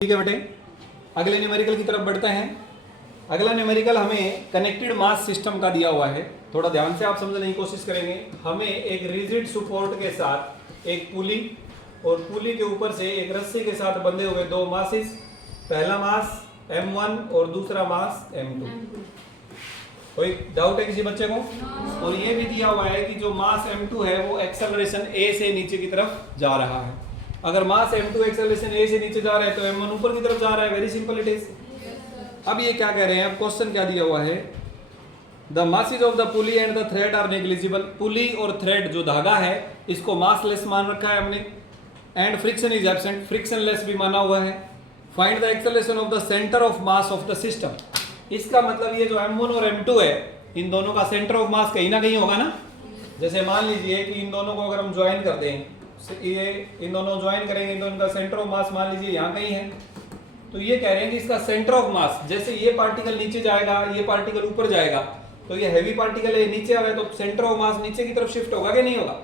ठीक है बेटे, अगले न्यूमेरिकल की तरफ बढ़ते हैं। अगला न्यूमेरिकल हमें कनेक्टेड मास सिस्टम का दिया हुआ है। थोड़ा ध्यान से आप समझने की कोशिश करेंगे। हमें एक रिजिड सपोर्ट के साथ एक पुली और पुली के ऊपर से एक रस्सी के साथ बंधे हुए दो मासेस, पहला मास m1 और दूसरा मास m2। कोई डाउट है किसी बच्चे को? और ये भी दिया हुआ है कि जो मास m2 है वो एक्सेलरेशन a से नीचे की तरफ जा रहा है। अगर मास m2 एक्सेलरेशन a से नीचे जा रहा है तो m1 ऊपर की तरफ जा रहा है। Very simple it is. अब ये क्या कह रहे हैं, अब क्वेश्चन क्या दिया हुआ है, the masses of the pulley and the thread are negligible. Pulley और थ्रेड जो धागा है इसको मासलेस मान रखा है हमने। And friction is absent, frictionless भी माना हुआ है। Find the acceleration of the centre of mass of the system. इसका मतलब ये जो m1 और m2 है इन दोनों का सेंटर ऑफ मास कहीं ना कहीं होगा ना। जैसे मान लीजिए कि इन दोनों को अगर हम ज्वाइन कर दें, ये इन दोनों ज्वाइन करेंगे, इन दोनों का सेंटर ऑफ मास मान लीजिए यहाँ कहीं है, तो ये कह रहे हैं कि इसका सेंटर ऑफ मास, जैसे ये पार्टिकल नीचे जाएगा ये पार्टिकल ऊपर जाएगा, तो ये हैवी पार्टिकल है नीचे आ रहा है तो सेंटर ऑफ मास नीचे की तरफ शिफ्ट होगा कि नहीं होगा?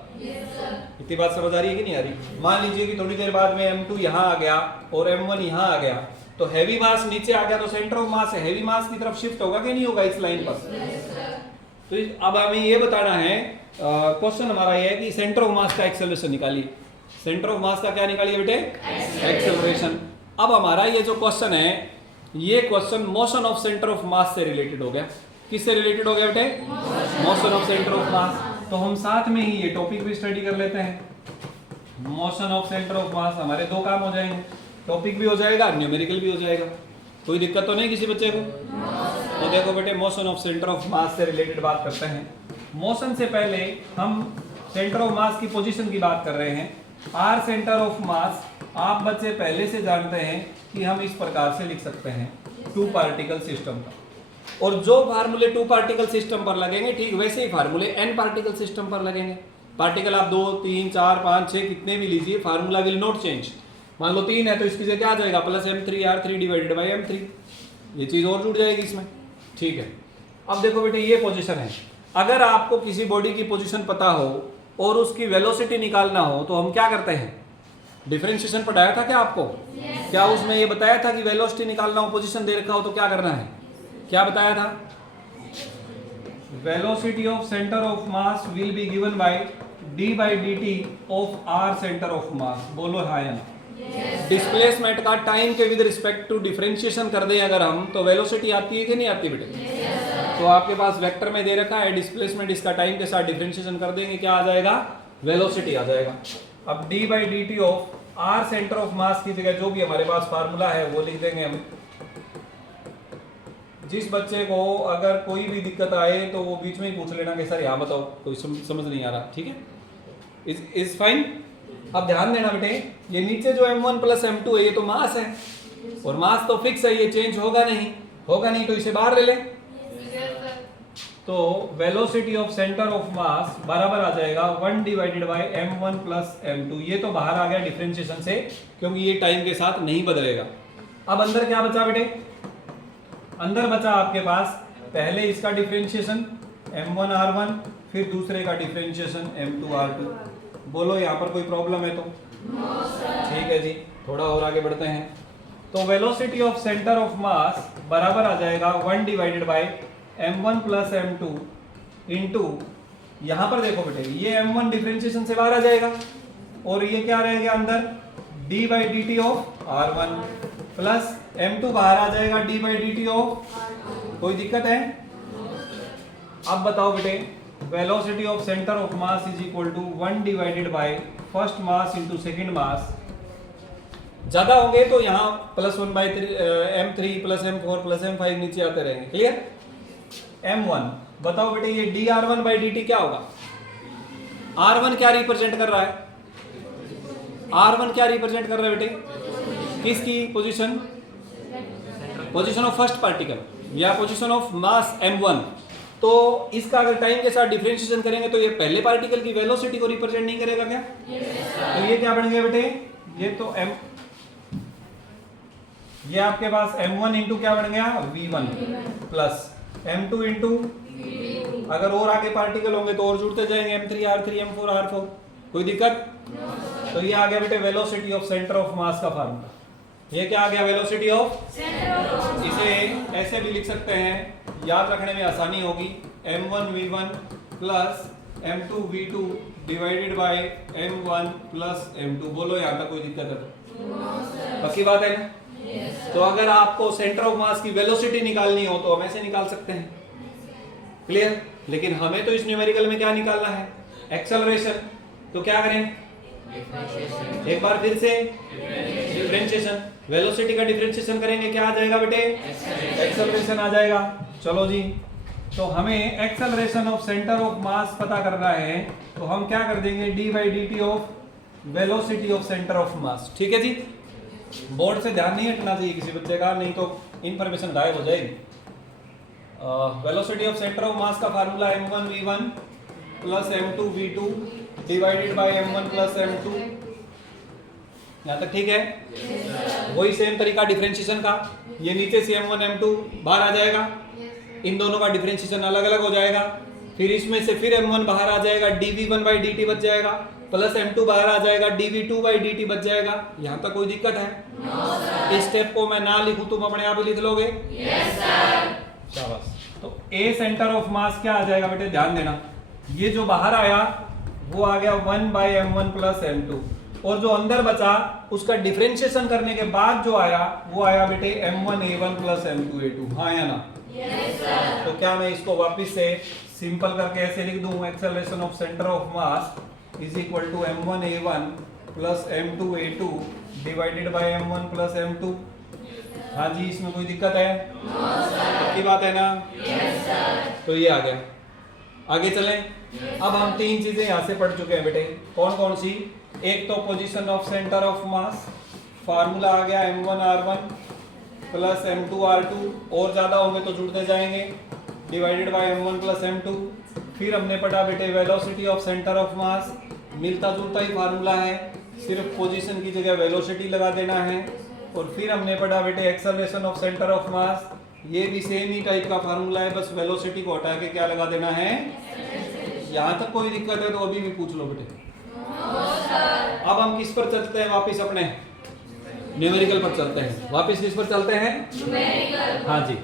इतनी बात समझ आ रही है कि नहीं आ रही? मान लीजिए कि थोड़ी देर बाद में m2 यहाँ आ गया और m1 यहाँ आ गया, तो हैवी मास नीचे आ गया तो सेंटर ऑफ मास हैवी मास की तरफ शिफ्ट होगा कि नहीं होगा इस लाइन पर? तो अब हमें ये बताना है, क्वेश्चन हमारा ये है कि सेंटर ऑफ मास का एक्सेलरेशन निकालिए। सेंटर ऑफ मास का क्या निकालिए बेटे? एक्सेलरेशन। अब हमारा ये जो क्वेश्चन है ये question motion of centre of मास से रिलेटेड हो गया। किससे रिलेटेड हो गया बेटे? मोशन ऑफ सेंटर ऑफ मास। तो हम साथ में ही ये टॉपिक भी स्टडी कर लेते हैं। मोशन ऑफ सेंटर ऑफ मास, हमारे दो काम हो जाएंगे, टॉपिक भी हो जाएगा, न्यूमेरिकल भी हो जाएगा। कोई दिक्कत तो नहीं किसी बच्चे को? तो देखो बेटे, मोशन ऑफ सेंटर ऑफ मास से रिलेटेड बात करते हैं। मोशन से पहले हम सेंटर ऑफ मास की पोजीशन की बात कर रहे हैं। आर सेंटर ऑफ मास आप बच्चे पहले से जानते हैं कि हम इस प्रकार से लिख सकते हैं, टू पार्टिकल सिस्टम का। और जो फार्मूले टू पार्टिकल सिस्टम पर लगेंगे ठीक वैसे ही फार्मूले एन पार्टिकल सिस्टम पर लगेंगे। पार्टिकल आप 2, 3, 4, 5, 6 कितने भी लीजिए, फार्मूला विल नॉट चेंज। मान लो 3 है तो इसकी जगह क्या आ जाएगा? Plus m3r3 divided by m3। ये चीज और जुड़ जाएगी इसमें। ठीक है, अब देखो बेटे ये पोजीशन है। अगर आपको किसी बॉडी की पोजीशन पता हो और उसकी वेलोसिटी निकालना हो तो हम क्या करते हैं? डिफरेंशिएशन पढ़ाया था क्या आपको? क्या उसमें ये बताया था कि वेलोसिटी निकालना हो, पोजीशन दे रखा हो तो क्या करना है? क्या बताया था? Velocity of centre of mass will be given by d/dt of r centre of मास। बोलो हाँ या ना? डिस्प्लेसमेंट का टाइम के विद रिस्पेक्ट टू डिफरेंशिएशन कर दें अगर हम, तो वेलोसिटी आती है कि नहीं आती बेटे? तो आपके पास वेक्टर में दे रखा है डिस्प्लेसमेंट, इसका टाइम के साथ डिफरेंशिएशन कर देंगे, क्या आ जाएगा? वेलोसिटी आ जाएगा। अब d/dt of r centre of मास की जगह जो भी हमारे पास फार्मूला है वो लिख देंगे हम। जिस बच्चे को अगर कोई भी दिक्कत आए तो वो बीच में ही पूछ लेना कि सर यहाँ बताओ, कोई समझ नहीं आ रहा। ठीक है, इज फाइन। अब ध्यान देना बेटे, ये नीचे जो m1 प्लस m2 है ये तो मास है, और मास तो फिक्स है, ये चेंज होगा नहीं तो इसे बाहर ले ले। तो वेलोसिटी ऑफ सेंटर ऑफ मास बराबर आ जाएगा 1 divided by m1 plus m2। ये तो बाहर आ गया डिफरेंशिएशन से, क्योंकि ये टाइम के साथ नहीं बदलेगा। अब अंदर क्या बचा बेटे? अंदर बचा आपके पास पहले इसका डिफरेंशिएशन m1 r1, फिर दूसरे का डिफरेंशिएशन m2 r2। बोलो यहाँ पर कोई प्रॉब्लम है तो? ठीक है जी, थोड़ा और आगे बढ़ते हैं। तो वेलोसिटी ऑफ सेंटर ऑफ मास बराबर आ जाएगा 1 divided by m1 plus m2 into, यहाँ पर देखो बेटे ये m1 डिफरेंशिएशन से बाहर आ जाएगा और ये क्या रहेगा अंदर? d/dt of r1 plus m2 बाहर आ जाएगा d/dt ऑफ। कोई दिक्कत है? अब बताओ बेटे, velocity of centre of mass is equal to 1 divided by first mass into second mass. ज्यादा होंगे तो यहाँ +1/3 m3 plus m4 plus m5 नीचे आते रहेंगे। क्लियर? m1 बताओ बेटे, ये dr1/dt क्या होगा? r1 क्या रिप्रेजेंट कर रहा है? r1 क्या रिप्रेजेंट कर रहा है बेटे? किसकी position? Position of first particle या पोजीशन ऑफ मास m1। तो इसका अगर टाइम के साथ डिफरेंशिएशन करेंगे तो ये पहले पार्टिकल की वेलोसिटी को रिप्रेजेंट नहीं करेगा क्या? तो ये क्या बन गया बेटे? ये तो ये आपके पास m1 इंटू क्या बन गया? v1 प्लस m2 इंटू, अगर और आगे पार्टिकल होंगे तो और जुड़ते जाएंगे, m3 r3 m4 r4। कोई दिक्कत? तो ये आ गया बेटे velocity of centre of mass का फार्मूला। ये क्या आ गया, वेलोसिटी ऑफ। इसे ऐसे भी लिख सकते हैं, याद रखने में आसानी होगी, m1v1 plus m2v2 divided by m1 plus m2। बोलो यहाँ तक कोई दिक्कत है तो? पक्की बात है ना? तो अगर आपको सेंटर ऑफ मास की वेलोसिटी निकालनी हो तो हम ऐसे निकाल सकते हैं, क्लियर। लेकिन हमें तो इस न्यूमेरिकल में क्या निकालना है, एक्सेलरेशन। तो क्या करें, एक बार फिर से डिफरेंशिएशन, वेलोसिटी का डिफरेंशिएशन करेंगे, क्या आ जाएगा बेटे, एक्सेलरेशन आ जाएगा। चलो जी, तो हमें एक्सेलरेशन ऑफ सेंटर ऑफ मास पता करना है, तो हम क्या कर देंगे, D by D T of velocity of centre of मास। ठीक है जी, बोर्ड से ध्यान नहीं हटना चाहिए किसी बच्चे का, नहीं तो इंफॉर्मेशन गायब हो जाएगी। Velocity of centre of mass का formula m1v1 plus m2v2 divided by m1 plus m2। यहाँ तक ठीक है? वही सेम तरीका डिफरेंशिएशन का, ये नीचे से m1 m2 बाहर आ जाएगा, इन दोनों का डिफरेंशिएशन अलग अलग हो जाएगा, फिर इसमें से फिर m1 बाहर आ जाएगा, dv1 बाई dt बच जाएगा, प्लस m2 बाहर आ जाएगा, dv2 बाई dt बच जाएगा। यहाँ तक कोई दिक्कत है? इस स्टेप को मैं ना लिखूं तुम अपने आप ही लिख लोगे? Yes sir. शाबाश। तो A सेंटर ऑफ मास क्या आ जाएगा बेटे, ध्यान देना, ये जो बाहर आया वो आ गया 1 बाई m1 प्लस m2, और जो अंदर बचा उसका डिफरेंशिएशन करने के बाद जो आया वो आया बेटे m1a1 प्लस m2a2। हाँ या ना? Yes sir. तो क्या मैं इसको वापस से सिंपल करके ऐसे लिख दूं, acceleration of centre of mass is equal to m1a1 plus m2a2 divided by m1 plus m2। हाँ जी, इसमें कोई दिक्कत है? पक्की बात है ना? Yes sir. तो ये आ गया, आगे चलें। अब हम तीन चीजें यहाँ से पढ़ चुके हैं बेटे, कौन कौन सी? एक तो position of centre of mass, formula आ गया m1r1 प्लस m2r2, और ज्यादा होंगे तो जुड़ते जाएंगे, divided by m1 plus m2। फिर हमने पढ़ा बेटे वेलोसिटी ऑफ सेंटर ऑफ मास, मिलता जुलता ही फार्मूला है, सिर्फ पोजीशन की जगह वेलोसिटी लगा देना है। और फिर हमने पढ़ा बेटे एक्सेलरेशन ऑफ सेंटर ऑफ मास, ये भी सेम ही टाइप का फार्मूला है, बस वेलोसिटी को हटा के क्या लगा देना है। यहाँ तक कोई दिक्कत है तो अभी भी पूछ लो बेटे। अब हम किस पर चलते हैं, वापस अपने न्यूमेरिकल पर चलते हैं। वापस किस पर चलते हैं, न्यूमेरिकल। हाँ जी,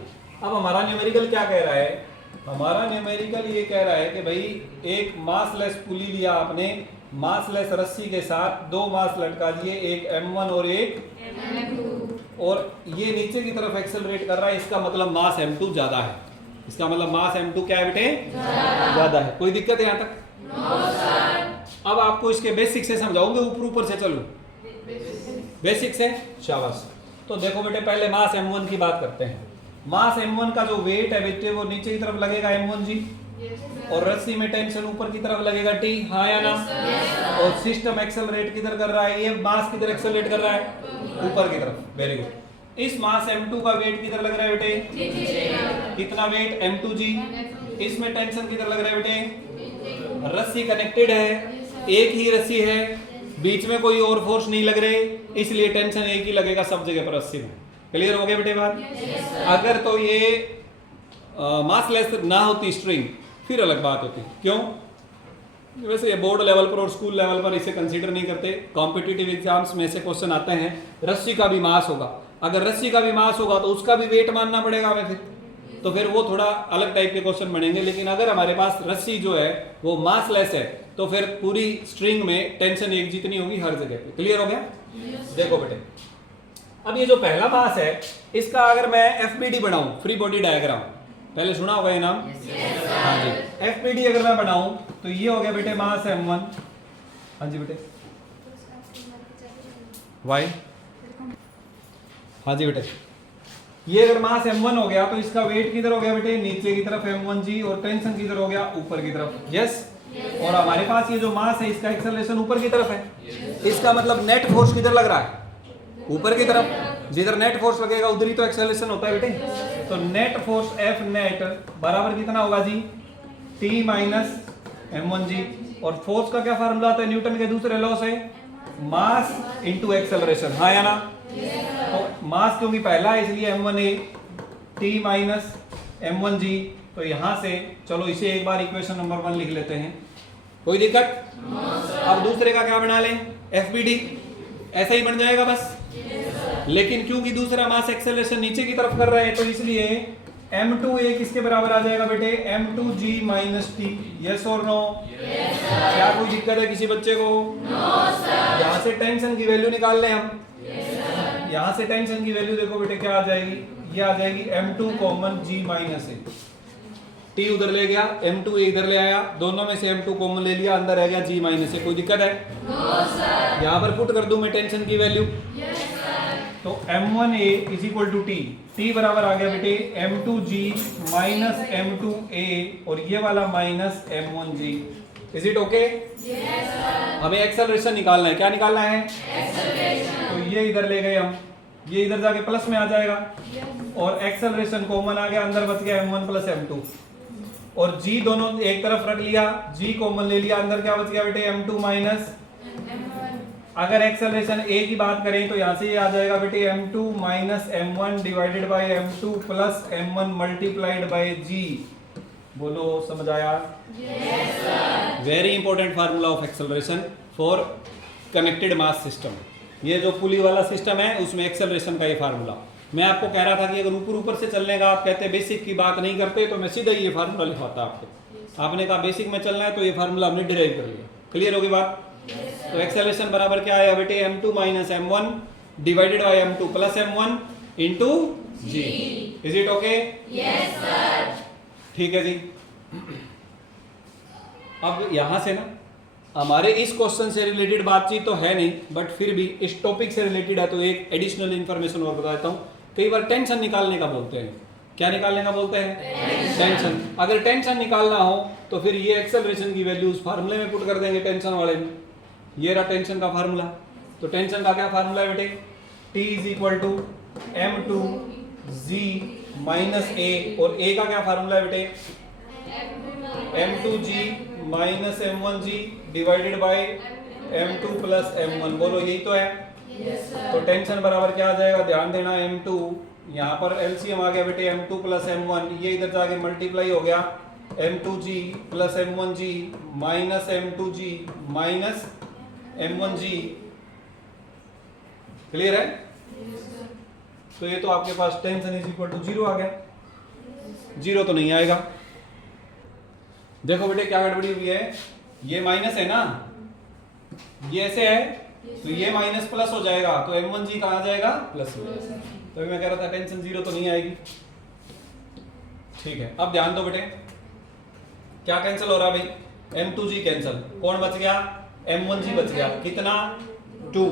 अब हमारा न्यूमेरिकल क्या कह रहा है, हमारा न्यूमेरिकल ये कह रहा है कि भाई एक मासलेस पुली लिया आपने, मासलेस रस्सी के साथ दो मास लटका दिए, एक m1 और एक m2, और ये नीचे की तरफ एक्सेलरेट कर रहा है, इसका मतलब मास m2 ज्यादा है, इसका मतलब मास m2 क्या है बेटे, ज्यादा है। कोई दिक्कत है यहाँ तक? No sir. अब आपको इसके बेसिक से समझाऊंगे, ऊपर से चलो, बेसिक से। शाबाश। तो देखो बेटे, पहले मास m1 की बात करते हैं। मास m1 का जो वेट है बेटे वो नीचे की तरफ लगेगा m1 जी, और रस्सी में टेंशन ऊपर की तरफ लगेगा T। हाँ या ना? और सिस्टम एक्सेलरेट किधर कर रहा है, ये मास किधर एक्सेलरेट कर रहा है, ऊपर की तरफ। Very good. इस मास m2 का वेट किधर लग रहा है बेटे, कितना वेट, m2 जी। इसमें टेंशन किधर लग रहा है बेटे, रस्सी कनेक्टेड है, एक ही रस्सी है, बीच में कोई और फोर्स नहीं लग रहे, इसलिए टेंशन एक ही लगेगा सब जगह पर रस्सी में। क्लियर हो गया बेटे बात? अगर तो ये मासलेस ना होती स्ट्रिंग फिर अलग बात होती। क्यों? वैसे ये बोर्ड लेवल पर और स्कूल लेवल पर इसे कंसीडर नहीं करते, कॉम्पिटिटिव एग्जाम्स में से क्वेश्चन आते हैं, रस्सी का भी मास होगा, अगर रस्सी का भी मास होगा तो उसका भी वेट मानना पड़ेगा हमें, फिर वो थोड़ा अलग टाइप के क्वेश्चन बनेंगे। लेकिन अगर हमारे पास रस्सी जो है वो मासलेस है तो फिर पूरी स्ट्रिंग में टेंशन एक जितनी होगी हर जगह पे। क्लियर हो गया? देखो बेटे, अब ये जो पहला मास है इसका अगर मैं FBD बनाऊं, फ्री बॉडी डायग्राम, पहले सुना होगा ये नाम? हाँ जी। FBD अगर मैं बनाऊं तो ये हो गया बेटे मास m1। हाँ जी बेटे, वाई। हाँ जी बेटे, ये अगर मास m1 हो गया तो इसका वेट किधर हो गया बेटे, नीचे की तरफ m1 जी, और टेंशन किधर हो गया, ऊपर की तरफ। यस। और हमारे पास ये जो मास है इसका एक्सेलरेशन ऊपर की तरफ है, इसका मतलब नेट फोर्स किधर लग रहा है, ऊपर की तरफ। जिधर नेट फोर्स लगेगा उधर ही तो एक्सेलरेशन होता है बेटे। तो नेट फोर्स F नेट बराबर कितना होगा जी, T माइनस m1 जी। और फोर्स का क्या फार्मूला आता है न्यूटन के दूसरे लॉ से, मास इनटू एक्सेलरेशन। हाँ या ना? तो मास क्योंकि पहला है इसलिए m1a, T माइनस m1 जी। तो यहां से चलो इसे एक बार इक्वेशन नंबर 1 लिख लेते हैं, कोई दिक्कत? अब दूसरे का क्या बना लें, FBD, ऐसा ही बन जाएगा बस। लेकिन क्योंकि दूसरा मास एक्सेलरेशन नीचे की तरफ कर रहे हैं तो इसलिए m2a किसके बराबर आ जाएगा बेटे, m2g माइनस टी। यस और नो? क्या कोई दिक्कत है किसी बच्चे को? यहाँ से टेंशन की वैल्यू निकाल लें हम। यहाँ से टेंशन की वैल्यू देखो बेटे क्या आ जाएगी, ये आ जाएगी m2 कॉमन g माइनस ए। टी उधर ले गया, m2 इधर ले आया, दोनों में से m2 कॉमन ले लिया, अंदर रह गया g माइनस ए। कोई दिक्कत है? यहाँ पर पुट कर दूं मैं टेंशन की वैल्यू। तो m1a is equal to T बराबर आ गया बेटे m2g माइनस m2a और ये वाला minus m1g। Is it okay? हमें एक्सेलरेशन निकालना है। क्या निकालना है? तो ये इधर ले गए हम, ये इधर जाके प्लस में आ जाएगा और एक्सेलरेशन कॉमन आ गया, अंदर बच गया m1 प्लस m2 और g दोनों एक तरफ रख लिया, g कॉमन ले लिया, अंदर क्या बच गया बेटे m2 माइनस। अगर एक्सेलरेशन a की बात करें तो यहाँ से ये आ जाएगा बेटे m2 minus m1 divided by m2 plus m1 multiplied by g। बोलो समझ आया? Very important formula of acceleration for connected mass system. ये जो पुली वाला सिस्टम है उसमें एक्सेलरेशन का ये फार्मूला। मैं आपको कह रहा था कि अगर ऊपर से चलने का आप कहते बेसिक की बात नहीं करते तो मैं सीधा ये फार्मूला लिखवाता आपको। आपने कहा बेसिक में चलना है तो ये फार्मूला हमने डिराइव कर लिया। क्लियर होगी बात? तो एक्सेलरेशन बराबर क्या आया बेटे, m2 minus m1 divided by m2 plus m1 into g। Is it okay? Yes sir. ठीक है जी। अब यहां से ना हमारे इस क्वेश्चन से रिलेटेड बातचीत तो है नहीं, बट फिर भी इस टॉपिक से रिलेटेड है तो एक एडिशनल इंफॉर्मेशन और बता देता हूँ। कई बार टेंशन निकालने का बोलते हैं। क्या निकालने का बोलते हैं? टेंशन। अगर टेंशन निकालना हो तो फिर ये एक्सेलरेशन की वैल्यू उस फार्मूले में पुट कर देंगे टेंशन वाले में। ये रहा टेंशन का फार्मूला। तो टेंशन का क्या फार्मूला है बेटे, T is equal to m2g minus a और a का क्या फार्मूला है बेटे, m2g minus m1g divided by m2 plus m1। बोलो यही तो है? तो टेंशन बराबर क्या आ जाएगा, ध्यान देना, m2 यहाँ पर एलसीएम आ गया बेटे m2 प्लस m1, ये इधर जाके मल्टीप्लाई हो गया m2g plus m1g minus m2g minus m1g। Clear है? तो ये तो आपके पास टेंशन इज इक्वल टू 0 आ गया। 0 तो नहीं आएगा। देखो बेटे क्या गड़बड़ी हुई है, ये माइनस है ना, ये ऐसे है तो ये माइनस प्लस हो जाएगा तो m1g कहाँ जाएगा, प्लस हो जाएगा। तो मैं कह रहा था टेंशन 0 तो नहीं आएगी। ठीक है, अब ध्यान दो बेटे क्या कैंसिल हो रहा है भाई, m2g कैंसिल, कौन बच गया, m1g बच गया। कितना, 2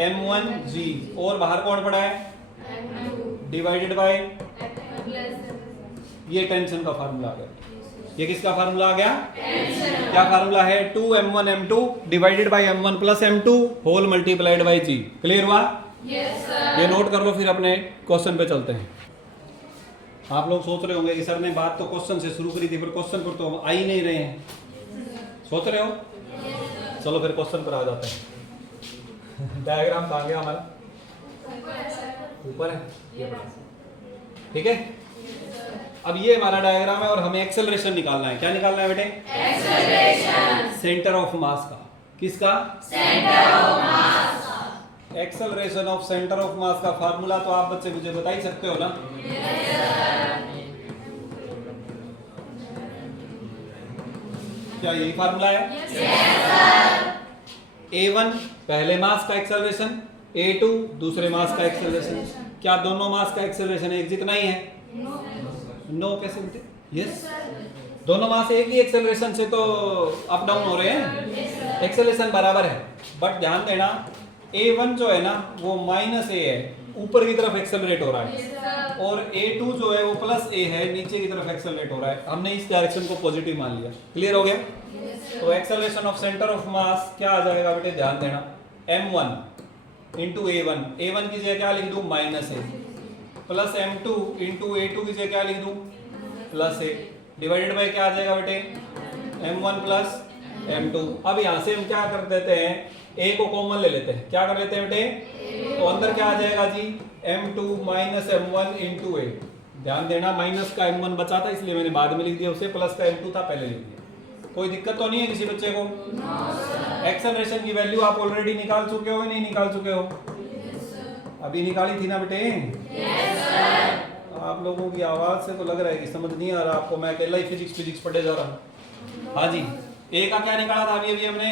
m1g और बाहर कौन पड़ा है, डिवाइडेड बाय, ये टेंशन का फार्मूला आ गया। ये किसका फार्मूला आ गया, क्या फार्मूला है, 2m1 m2 divided by m1 plus m2 whole multiplied by g। Clear हुआ? Yes sir. ये नोट कर लो, फिर अपने क्वेश्चन पे चलते हैं। आप लोग सोच रहे होंगे कि सर ने बात तो क्वेश्चन से शुरू करी थी पर क्वेश्चन पर तो हम आ ही नहीं रहे हैं, सोच रहे हो? चलो फिर क्वेश्चन पर आ जाते हैं। डायग्राम कहाँ गया हमारा, ऊपर है, ठीक है। अब ये हमारा डायग्राम है और हमें एक्सेलरेशन निकालना है। क्या निकालना है बेटे, एक्सेलरेशन सेंटर ऑफ मास का। किसका, सेंटर ऑफ मास का। Acceleration of centre of mass का फार्मूला तो आप बच्चे मुझे बता ही सकते हो ना। क्या यही फार्मूला है? A1 पहले मास का एक्सेलरेशन, A2 दूसरे मास का एक्सेलरेशन। क्या दोनों मास का एक्सेलरेशन एक जितना ही है? नो। कैसे बेटे? यस, दोनों मास एक ही एक्सेलरेशन से तो अप डाउन हो रहे हैं, एक्सेलरेशन बराबर है। बट ध्यान देना A1 जो है ना वो माइनस A है, ऊपर की तरफ एक्सेलरेट हो रहा है, और A2 जो है वो प्लस A है, नीचे की तरफ एक्सेलरेट हो रहा है। हमने इस डायरेक्शन को पॉजिटिव मान लिया। क्लियर हो गया? तो एक्सेलरेशन ऑफ सेंटर ऑफ मास क्या आ जाएगा बेटे, ध्यान देना, m1 इंटू A1, A1 की जगह क्या लिख दूं, minus A, plus m2 into A2 की जगह क्या लिख दूं, प्लस A, डिवाइडेड बाय क्या आ जाएगा बेटे, m1 प्लस m2। अब यहाँ से हम क्या कर देते हैं, A को कॉमन ले लेते हैं। क्या कर लेते हैं बेटे, तो अंदर क्या आ जाएगा जी, m2 minus m1 into A। ध्यान देना माइनस का m1 बचा था इसलिए मैंने बाद में लिख दिया उसे, प्लस का m2 था पहले लिख दिया। कोई दिक्कत तो नहीं है किसी बच्चे को? एक्सेलरेशन की वैल्यू आप ऑलरेडी निकाल चुके हो या नहीं निकाल चुके हो? अभी निकाली थी ना बेटे? आप लोगों की आवाज से तो लग रहा है कि समझ नहीं आ रहा आपको, मैं अकेला ही फिजिक्स पढ़े जा रहा हूँ। हाँ जी, ए का क्या निकाला था अभी हमने?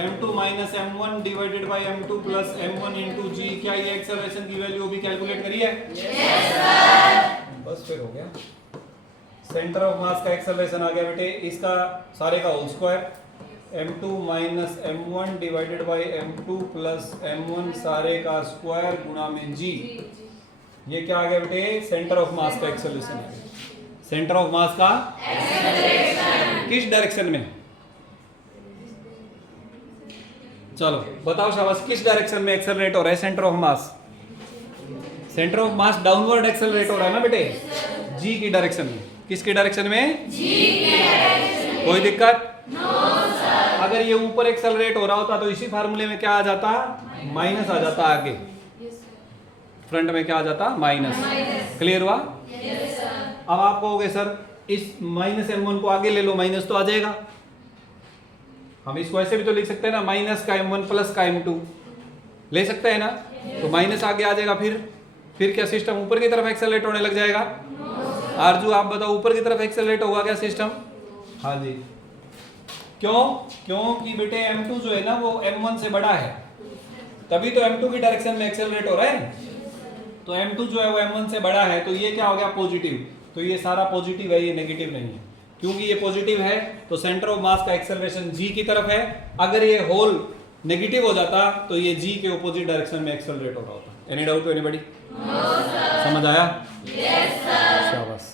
m2 minus m1 divided by m2 plus m1 into G. क्या ये एक्सेलरेशन की वैल्यू भी कैलकुलेट करी है? Yes sir. बस फिर हो गया। सेंटर ऑफ मास का एक्सेलरेशन आ गया बेटे, इसका सारे का whole square m2 minus m1 divided by m2 plus m1 सारे का स्क्वायर गुणा में g। ये क्या आ गया बेटे? सेंटर ऑफ मास का एक्सेलरेशन आ गया। सेंटर ऑफ मास का एक्सेलरेशन किस डायरेक्शन में? चलो बताओ शाबाश, किस डायरेक्शन में एक्सेलरेट हो रहा है centre of mass? Centre of mass downward accelerate हो रहा है ना बेटे, जी की डायरेक्शन में। किसकी डायरेक्शन में? जी की डायरेक्शन में। कोई दिक्कत? No sir. अगर ये ऊपर एक्सेलरेट हो रहा होता तो इसी फार्मूले में क्या आ जाता? माइनस आ जाता आगे, फ्रंट में क्या आ जाता? माइनस। क्लियर हुआ? Yes sir. अब आप कहोगे सर इस माइनस m1 को आगे ले लो, माइनस तो आ जाएगा। हम इसको ऐसे भी तो लिख सकते हैं ना, माइनस का m1 प्लस का m2 ले सकते हैं ना, तो माइनस आगे आ जाएगा। फिर क्या सिस्टम ऊपर की तरफ एक्सेलरेट होने लग जाएगा? आरजू आप बताओ, ऊपर की तरफ एक्सेलरेट होगा क्या सिस्टम? हाँ जी। क्यों? क्योंकि बेटे m2 जो है ना वो m1 से बड़ा है, तभी तो m2 की डायरेक्शन में एक्सेलरेट हो रहा है। तो m2 जो है वो m1 से बड़ा है, तो ये क्या हो गया? पॉजिटिव। तो ये सारा पॉजिटिव है, ये नेगेटिव नहीं है। क्योंकि ये पॉजिटिव है तो सेंटर ऑफ मास का एक्सेलरेशन जी की तरफ है। अगर ये होल नेगेटिव हो जाता तो ये जी के ऑपोजिट डायरेक्शन में एक्सेलरेट हो रहा होता। Any doubt to anybody? No sir. समझ आया? Yes sir. शाबाश।